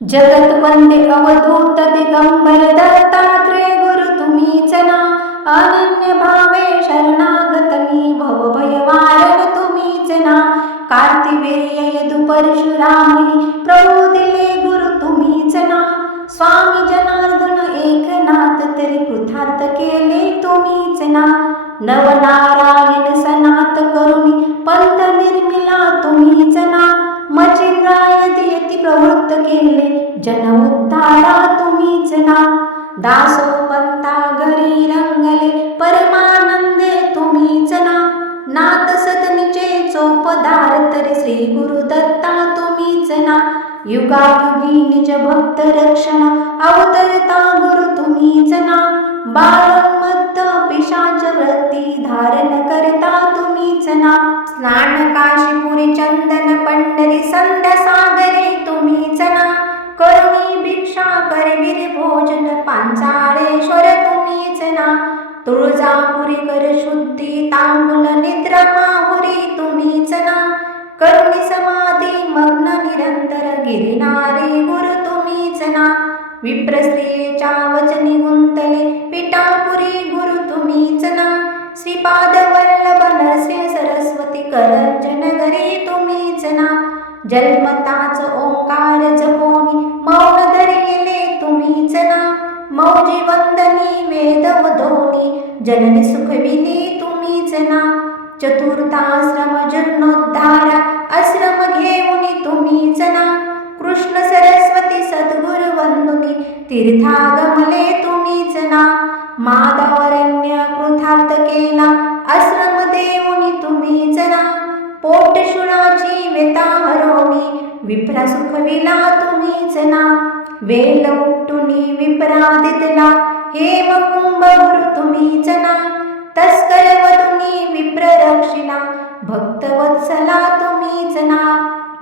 जगत्वंदे अवधूत दिगंबर दत्तात्रय गुरु तुम्हीच ना. अनन्य भावे शरणागत मी भवभयवारण तुम्हीच ना. कार्तिवीर्य यदु परशुरामही प्रभू दिले गुरु तुम्हीच ना. स्वामी जनार्दन एकनाथ तरी कृतार्थ केले तुम्हीच ना. नवनारायण सनात करुणी पंथ निर्मिला तुम्हीच ना. मचिंद्राय दियती प्रवृत्त केले जन उद्धारा तुम्हीच ना. दासोपंता घरी रंगले परमानंदे तुम्हीच ना. नाथ सदनीचे चोपदार तरी श्री गुरु दत्ता तुम्हीच ना. युगायुगी निज भक्त रक्षण अवतरता गुरु तुम्हीच ना. बाळमत्त पिशाच वृत्ती धारण करता तुम्हीच ना. स्नान काशीपुरी चंदन पंढरी संध्या सागरे तुम्हीच ना. करुणी भिक्षा करविरे भोजन पांचाळेश्वर तुम्हीच ना. तुळजापुरी कर शुद्धी तांबूल निद्रा माहुरी तुम्हीच ना. करुणी समाधी मग्न निरंतर गिरिनारी गुरु तुम्हीच ना. विप्रस्त्रियेच्या वचनी गुंतले पिठापुरी गुरु तुम्हीच ना. श्रीपाद वल्लभ नरसिंह सरस्वती करंजन घरी तुम्हीच ना. जन्मताच ओंकार जपोनी मौन धरिले तुम्हीच ना. मौजी वंदनी वेद वदोनी जननी सुखविली तुम्हीच ना. चतुर्थाश्रम जीर्णोद्धार आश्रम घेऊनी तुम्हीच ना. कृष्ण सरस्वती सद्गुरु वंदुनी तीर्थागमले तुम्हीच ना. माधवरण्य कृतार्थ केला आश्रम देऊनी तुम्हीच ना. पोटशुळाची व्यथा हरवणी विप्रा सुखविला तुम्हीच ना. वेल उपटुनी विप्रा दिदला हेम कुंभ गुरु तुम्हीच ना. तस्कर वधुनी विप्र रक्षिला भक्तवत्सला तुम्हीच ना.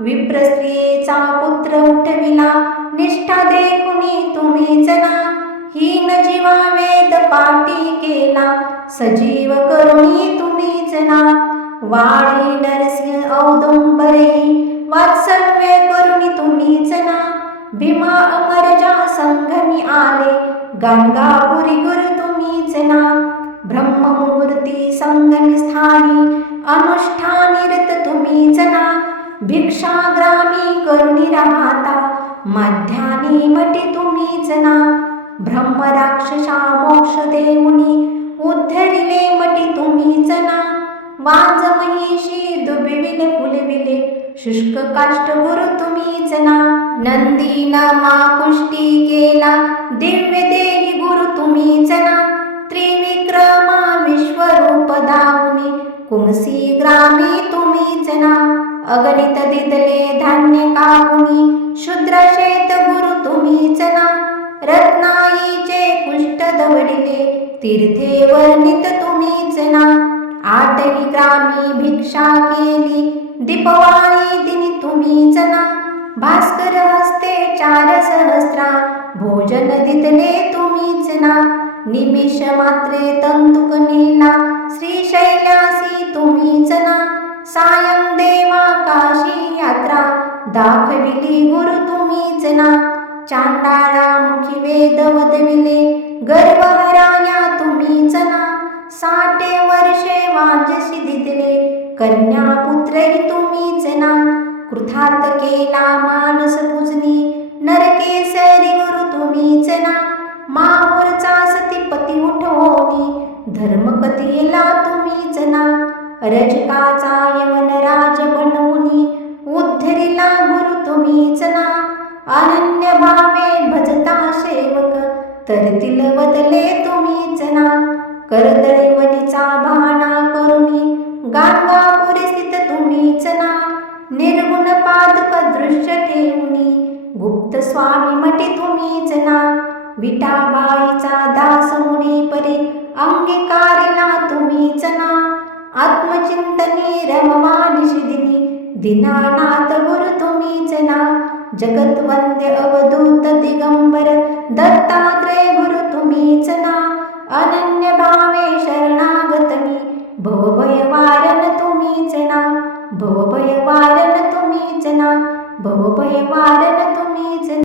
विप्र स्त्रियेचा पुत्र उठविला निष्ठा देखुनी तुम्हीच ना. हीन जीवा वेद पाठी केला सजीव करुणी तुम्हीच ना. वाळी नरसिंह औदुंबरे वात्सल्य करुणी तुम्हीच ना. भीमा अमरजा संगमी आले गाणगापुरी गुरु तुम्हीच ना. ब्रह्ममुहूर्ती संगमी स्थानी अनुष्ठानिरत तुम्हीच ना. भिक्षाग्रामी करुणी राहता माध्यानी मठी तुम्हीच ना. ब्रह्म राक्षसा मोक्ष देऊनी उद्धरिले मठी तुम्हीच ना. वाज महिषी दुबिविले फुलविले शुष्क काष्ट गुरु तुम्हीच ना. नंदी नमा पुष्टी केला दिव्य देही गुरु तुम्हीच ना. त्रिविक्रमा विश्वरूप दाऊनी कुंसी ग्रामी तुम्हीच ना. अगणित दिदले धान्य कापुनी शुद्र शेत गुरु तुम्हीच ना. रत्नाईचे कुष्ट दवडिले तीर्थे वर्णित तुम्हीच ना. आठवी ग्रामी भिक्षा केली दीपवाळी दिनी तुम्हीच ना. भास्कर हस्ते 4 सहस्रा भोजन दिदले तुम्हीच ना. निमिष मात्रे तंतुक नेला श्रीशैल्यासी तुम्हीच ना. सायं देवा काशी यात्रा दाखविली गुरु तुम्हीच ना. चांडाळा मुखी वेद वदविले गर्भहराया तुम्हीच ना. 60 वर्षे वांजसी दिदले कन्या पुत्रही तुम्हीच ना. कृतार्थ केला मानस पूजनी नरकेसरी गुरु तुम्हीच ना. माहूरचा सतीपती उठवणी धर्म कथेला तुम्हीच ना. रजकाचा यवन राज बनवूनी उद्धरिला गुरु तुम्हीच ना. अनन्य भावे भजता सेवक तरतील बदले तुम्हीच ना. करदळीवनीचा भाणा करुणी गाणगापुरी स्थित तुम्हीच ना. निर्गुण पादक दृश्य ठेवूनी गुप्त स्वामी मठी तुम्हीच ना. विठाबाईचा दास मुनी परी अंगीकारिला तुम्हीच ना. आत्मचिंतनी रमवा निषिदिनी दीनानाथ गुरु तुम्हीच ना. जगत्वंद्य अवधूत दिगंबर दत्तात्रय गुरु तुम्हीच ना. अनन्य भावे शरणागत मी भवभयवारण तुम्हीच ना. भवभयवारण तुम्हीच ना. भवभयवारण तुम्हीच ना.